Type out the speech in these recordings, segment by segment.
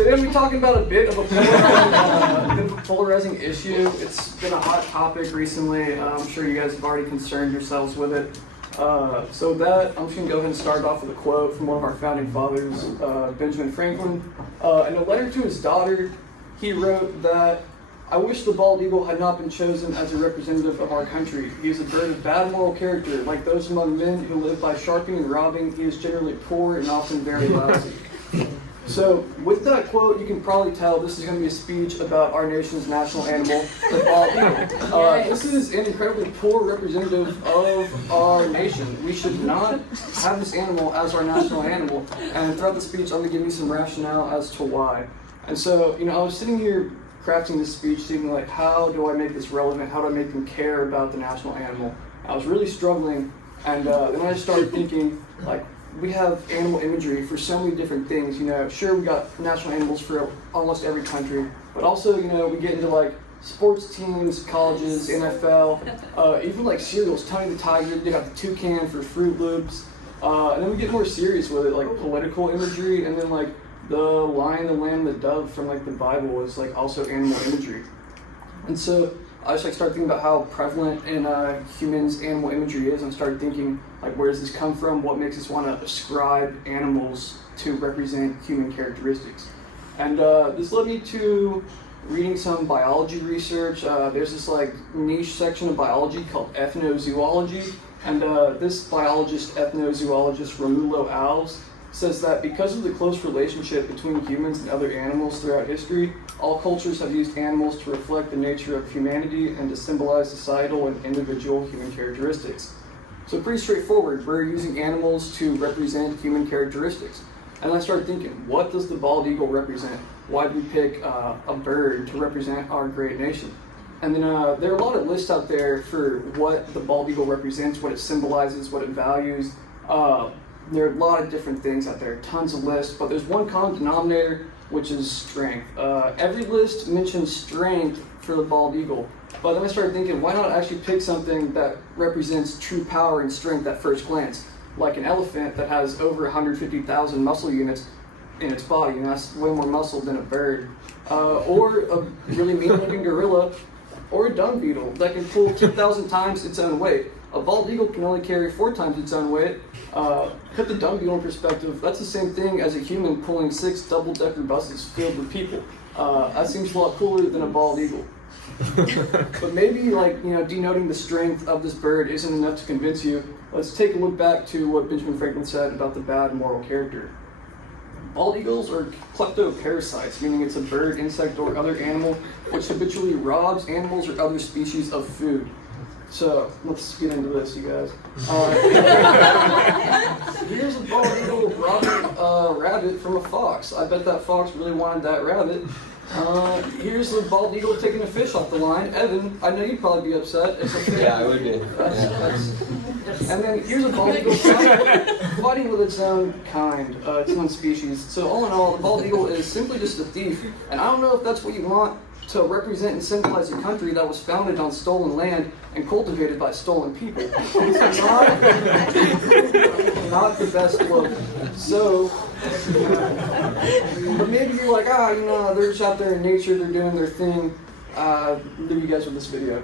Today I'm going to be talking about a bit of a polarizing issue. It's been a hot topic recently. I'm sure you guys have already concerned yourselves with it. So that, I'm just going to go ahead and start off with a quote from one of our founding fathers, Benjamin Franklin. In a letter to his daughter, he wrote that, "I wish the bald eagle had not been chosen as a representative of our country. He is a bird of bad moral character. Like those among men who live by sharping and robbing, he is generally poor and often very lousy." So, with that quote, you can probably tell this is going to be a speech about our nation's national animal, the bald eagle. This is an incredibly poor representative of our nation. We should not have this animal as our national animal. And throughout the speech, I'm going to give you some rationale as to why. And so, I was sitting here crafting this speech, thinking like, how do I make this relevant? How do I make them care about the national animal? I was really struggling, and then I started thinking, like, we have animal imagery for so many different things. Sure, we got national animals for almost every country, but also, we get into like sports teams, colleges, NFL, even like cereals. Tony the Tiger, they got the toucan for Fruit Loops, and then we get more serious with it, like political imagery, and then like the lion, the lamb, the dove from like the Bible is like also animal imagery. And so I just start thinking about how prevalent in humans animal imagery is, and started thinking like, where does this come from? What makes us want to ascribe animals to represent human characteristics? And this led me to reading some biology research. There's this like niche section of biology called ethnozoology, and this biologist, ethnozoologist Romulo Alves, says that because of the close relationship between humans and other animals throughout history, all cultures have used animals to reflect the nature of humanity and to symbolize societal and individual human characteristics. So pretty straightforward, we're using animals to represent human characteristics. And I started thinking, what does the bald eagle represent? Why did we pick a bird to represent our great nation? And then there are a lot of lists out there for what the bald eagle represents, what it symbolizes, what it values. There are a lot of different things out there, tons of lists, but there's one common denominator, which is strength. Every list mentions strength for the bald eagle, but then I started thinking, why not actually pick something that represents true power and strength at first glance, like an elephant that has over 150,000 muscle units in its body, and that's way more muscle than a bird, or a really mean-looking gorilla, or a dung beetle that can pull 2,000 times its own weight. A bald eagle can only carry 4 times its own weight. Put the dung beetle in perspective, that's the same thing as a human pulling 6 double-decker buses filled with people. That seems a lot cooler than a bald eagle. But maybe, denoting the strength of this bird isn't enough to convince you. Let's take a look back to what Benjamin Franklin said about the bad moral character. Bald eagles are kleptoparasites, meaning it's a bird, insect, or other animal which habitually robs animals or other species of food. So, let's get into this, you guys. Here's a bald eagle robbing a rabbit from a fox. I bet that fox really wanted that rabbit. Here's the bald eagle taking a fish off the line. Evan, I know you'd probably be upset. Yeah, I would be. And then here's a bald eagle fighting with its own kind, its own species. So all in all, the bald eagle is simply just a thief. And I don't know if that's what you want to represent and symbolize a country that was founded on stolen land and cultivated by stolen people. It's not the best look. So, but maybe you're like, they're just out there in nature, they're doing their thing. Leave you guys with this video.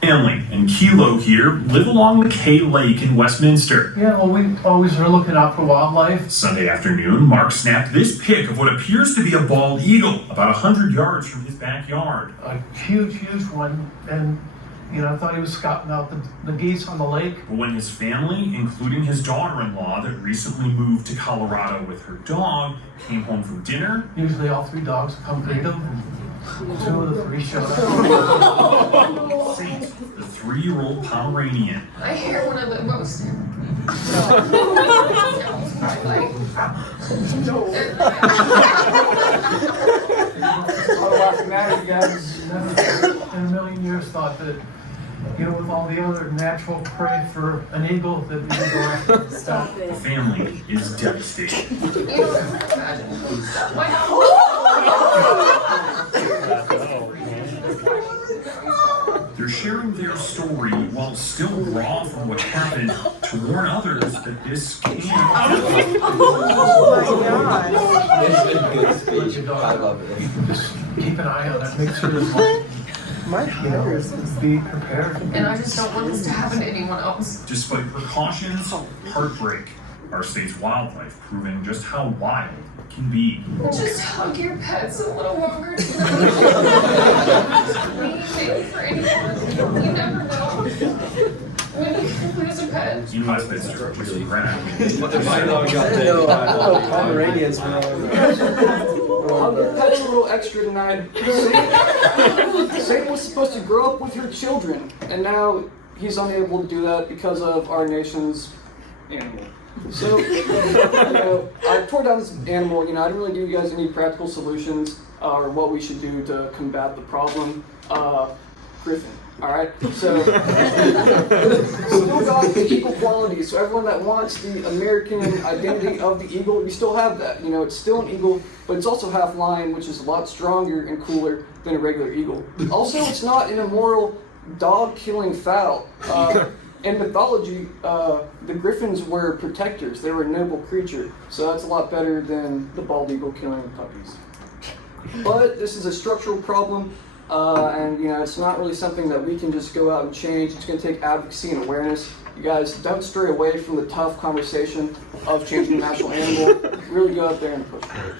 Family and Kilo here live along the Kay Lake in Westminster. Yeah, well, we always are looking out for wildlife. Sunday afternoon, Mark snapped this pic of what appears to be a bald eagle about 100 yards from his backyard. A huge one, and I thought he was scouting out the geese on the lake. But when his family, including his daughter-in-law that recently moved to Colorado with her dog, came home from dinner, usually all 3 dogs come greet him, and 2 of the 3 showed up. Saint, the 3-year-old Pomeranian. I hear one of them roasting. Never in a million years thought that, with all the other natural prey for an eagle, that we would go after. Stop it. The family is devastated. You don't imagine. They're sharing their story while still raw from what happened to warn others that this can happen. It's a good speech. I answer is be prepared. And I just don't want this to happen to anyone else. Despite precautions, heartbreak. Our state's wildlife proving just how wild it can be. Just hug your pets a little longer. Just wait for anyone. You never know when you lose a pet. In Westminster, which is grand. Pomeranians, man. Your pet's a little extra tonight. Satan was supposed to grow up with your children, and now he's unable to do that because of our nation's animal. So, I tore down this animal. I didn't really give you guys any practical solutions or what we should do to combat the problem. Griffin. All right. So, still got the eagle quality. So everyone that wants the American identity of the eagle, we still have that. It's still an eagle, but it's also half lion, which is a lot stronger and cooler than a regular eagle. Also, it's not an immoral dog-killing fowl. In mythology, the griffins were protectors. They were a noble creature, so that's a lot better than the bald eagle killing puppies. But this is a structural problem, and it's not really something that we can just go out and change. It's going to take advocacy and awareness. You guys, don't stray away from the tough conversation of changing the national animal. Really go out there and push for it.